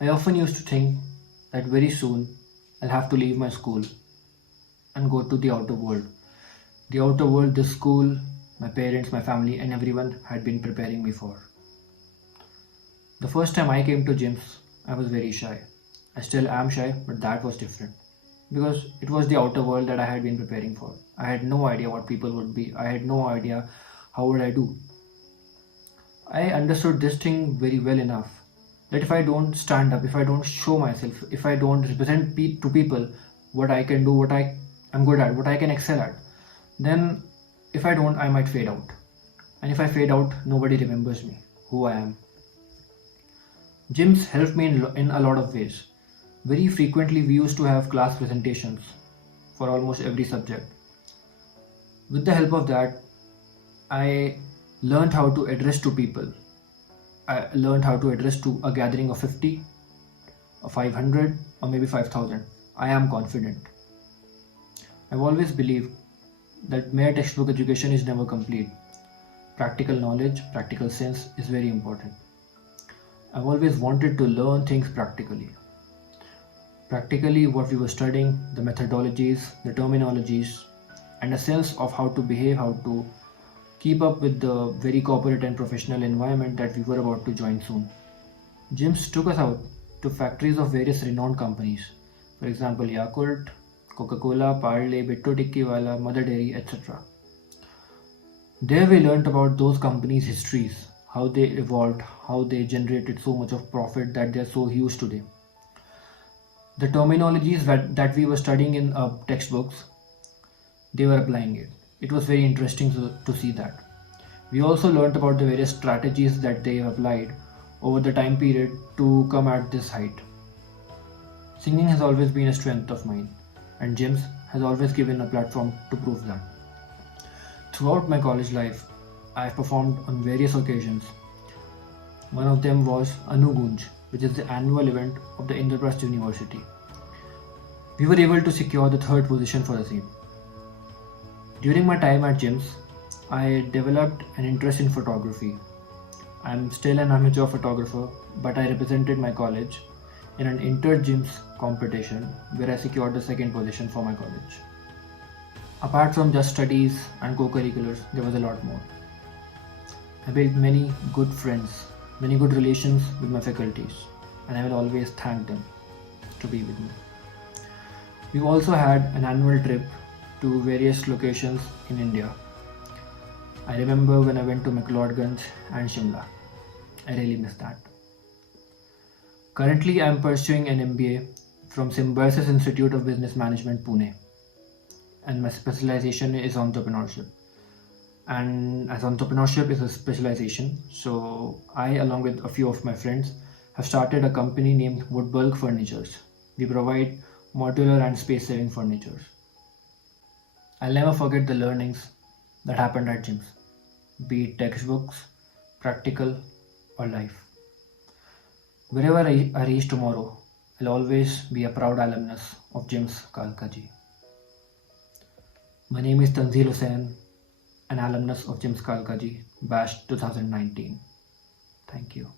I often used to think that very soon I'll have to leave my school and go to the outer world. The outer world, the school, my parents, my family, and everyone had been preparing me for. The first time I came to gyms, I was very shy. I still am shy, but that was different. Because it was the outer world that I had been preparing for. I had no idea what people would be. I had no idea how would I do. I understood this thing very well enough that if I don't stand up, if I don't show myself, if I don't represent to people what I can do, what I am good at, what I can excel at, then if I don't, I might fade out. And if I fade out, nobody remembers me, who I am. Gyms helped me in a lot of ways. Very frequently, we used to have class presentations for almost every subject. With the help of that, I learned how to address to people. I learned how to address to a gathering of 50, or 500, or maybe 5,000. I am confident. I've always believed that mere textbook education is never complete. Practical knowledge, practical sense is very important. I've always wanted to learn things practically. Practically, what we were studying, the methodologies, the terminologies, and a sense of how to behave, how to keep up with the very corporate and professional environment that we were about to join soon. Gyms took us out to factories of various renowned companies, for example, Yakult, Coca-Cola, Parle, Bittu Tikkiwala, Mother Dairy, etc. There we learnt about those companies' histories, how they evolved, how they generated so much of profit that they are so huge today. The terminologies that we were studying in textbooks, they were applying it. It was very interesting to see that. We also learnt about the various strategies that they have applied over the time period to come at this height. Singing has always been a strength of mine, and gyms has always given a platform to prove that. Throughout my college life, I have performed on various occasions. One of them was Anugunj, which is the annual event of the Indraprasth University. We were able to secure the third position for the same. During my time at gyms, I developed an interest in photography. I'm still an amateur photographer, but I represented my college in an inter-gyms competition where I secured the second position for my college. Apart from just studies and co-curriculars, there was a lot more. I built many good friends, many good relations with my faculties, and I will always thank them to be with me. We also had an annual trip to various locations in India. I remember when I went to McLeodganj and Shimla. I really miss that. Currently, I am pursuing an MBA from Symbiosis Institute of Business Management, Pune, and my specialization is entrepreneurship. And as entrepreneurship is a specialization, so I, along with a few of my friends, have started a company named Woodbulk Furnitures. We provide modular and space-saving furnitures. I'll never forget the learnings that happened at gyms, be it textbooks, practical, or life. Wherever I reach tomorrow, I'll always be a proud alumnus of Gyms Kalkaji. My name is Tanzil Hussain, an alumnus of Gyms Kalkaji, Batch 2019. Thank you.